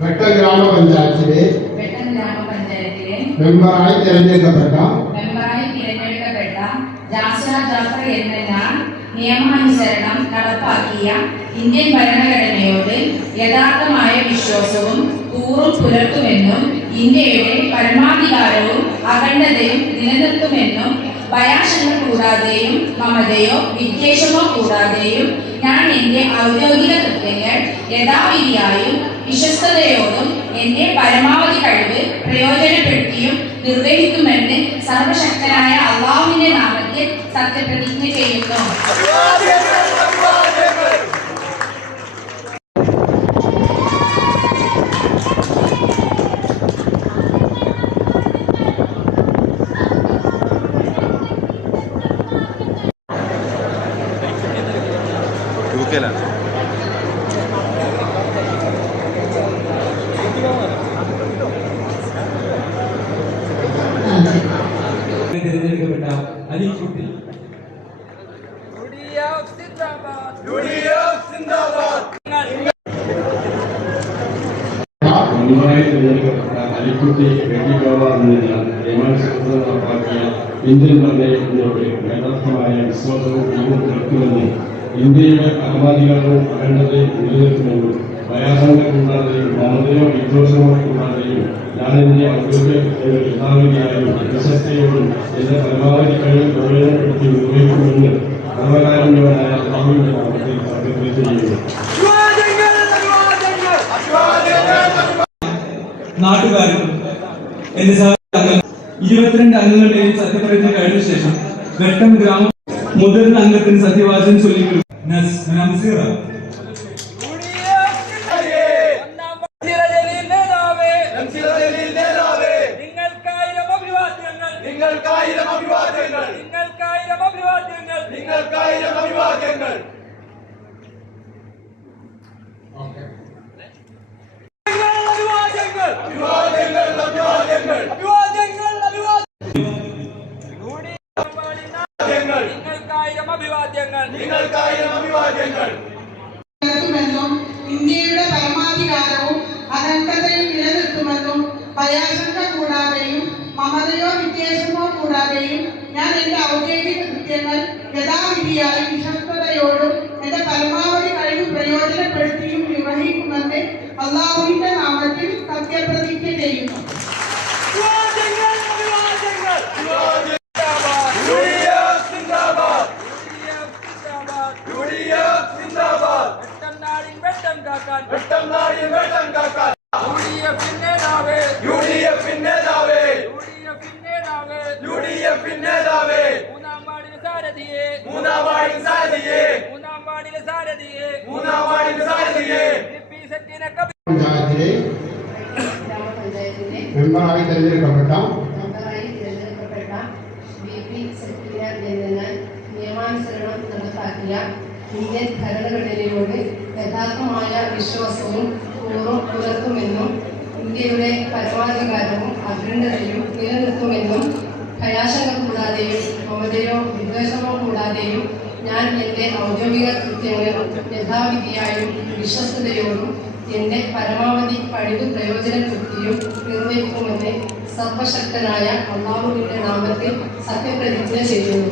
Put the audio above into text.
വെട്ടം ഗ്രാമപഞ്ചായത്തിലെ മെമ്പറായി തിരഞ്ഞെടുക്കപ്പെട്ട ജാസിറ ജാഫർ എന്ന ഞാൻ നിയമാനുസരണം നടപ്പാക്കിയ ഇന്ത്യൻ ഭരണഘടനയോട് യഥാർത്ഥമായ വിശ്വാസവും കൂറും പുലർത്തുമെന്നും ഇന്ത്യയുടെ പരമാധികാരവും അഖണ്ഡതയും നിലനിർത്തുമെന്നും ഭയാശങ്ക കൂടാതെയും മമതയോ വിദ്വേഷമോ കൂടാതെയും ഞാൻ എന്റെ ഔദ്യോഗിക കൃത്യങ്ങൾ യഥാവിധിയായും വിശ്വസ്തയോടും എന്റെ പരമാവധി കഴിവ് പ്രയോജനപ്പെടുത്തിയും നിർവഹിക്കുമെന്ന് സർവശക്തനായ അള്ളാഹുവിന്റെ നാമത്തിൽ സത്യപ്രതിജ്ഞ ചെയ്യുന്നു. തിരഞ്ഞെടുക്കപ്പെട്ട അലിക്കുട്ടി തിരഞ്ഞെടുക്കപ്പെട്ട അലിക്കുട്ടി നിയമാനുസൃതം നടപ്പാക്കിയ ഇന്ത്യൻ ഭരണഘടനയോട് യഥാർത്ഥമായ വിശ്വാസവും പുലർത്തുമെന്നും ഇന്ത്യയുടെ പരമാധികാരവും അഖണ്ഡതയും നിലനിർത്തുമെന്നും ഭയാശങ്ക കൂടാതെയും മമതയോ വിദ്വേഷമോ കൂടാതെയും ഞാൻ എന്റെ ഔദ്യോഗിക യഥാവിധിയായും വിശ്വസ്തയോടും എന്റെ പരമാവധി കഴിവ് പ്രയോജനപ്പെടുത്തി നിർവഹിക്കുമെന്ന് സർവകാരുണ്യവനായ അള്ളാഹുവിന്റെ നാമത്തിൽ സത്യപ്രതിജ്ഞ ചെയ്യുന്നു. നാട്ടുകാരും എന്റെ 22 അംഗങ്ങളുടെയും സത്യപ്രതിജ്ഞ കഴിഞ്ഞ ശേഷം വെട്ടം ഗ്രാമ മുതിർന്ന അംഗത്തിന് സത്യവാചകം ചൊല്ലിക്കൊടുക്കും. ഇന്ത്യയുടെ പരമാധികാരവും അഖണ്ഡതയും നിലനിർത്തുമെന്നും ഭയാശങ്ക കൂടാതെയും മമതയോ വിദ്വേഷമോ കൂടാതെയും ഞാൻ എന്റെ ഔദ്യോഗിക കൃത്യങ്ങൾ യഥാവിധിയായും വിശ്വസ്തയോടും എന്റെ പരമാവധി കഴിവ് പ്രയോജനപ്പെടുത്തിയും നിർവഹിക്കുമെന്ന് അള്ളാഹുവിന്റെ നാമത്തിൽ സത്യപ്രതിജ്ഞ ചെയ്യുന്നു. പഞ്ചായത്തിലെ മെമ്പറായി തിരഞ്ഞെടുക്കപ്പെട്ട നിയമാനുസരണം നടപ്പാക്കിയ ഇന്ത്യൻ ഭരണഘടനയോട് യഥാർത്ഥമായ വിശ്വാസവും കൂറും പുലർത്തുമെന്നും ഇന്ത്യയുടെ പരമാധികാരവും അഖണ്ഡതയും നിലനിർത്തുമെന്നും ഭയാശങ്ക കൂടാതെയും മമതയോ വിദ്വേഷമോ കൂടാതെയും ഞാൻ എന്റെ ഔദ്യോഗിക കൃത്യങ്ങൾ യഥാവിധിയായും വിശ്വസ്തയോടും എന്റെ പരമാവധി കഴിവ് പ്രയോജനപ്പെടുത്തിയും നിർവഹിക്കുമെന്ന് സർവശക്തനായ അള്ളാഹുവിന്റെ നാമത്തിൽ സത്യപ്രതിജ്ഞ ചെയ്യുന്നു.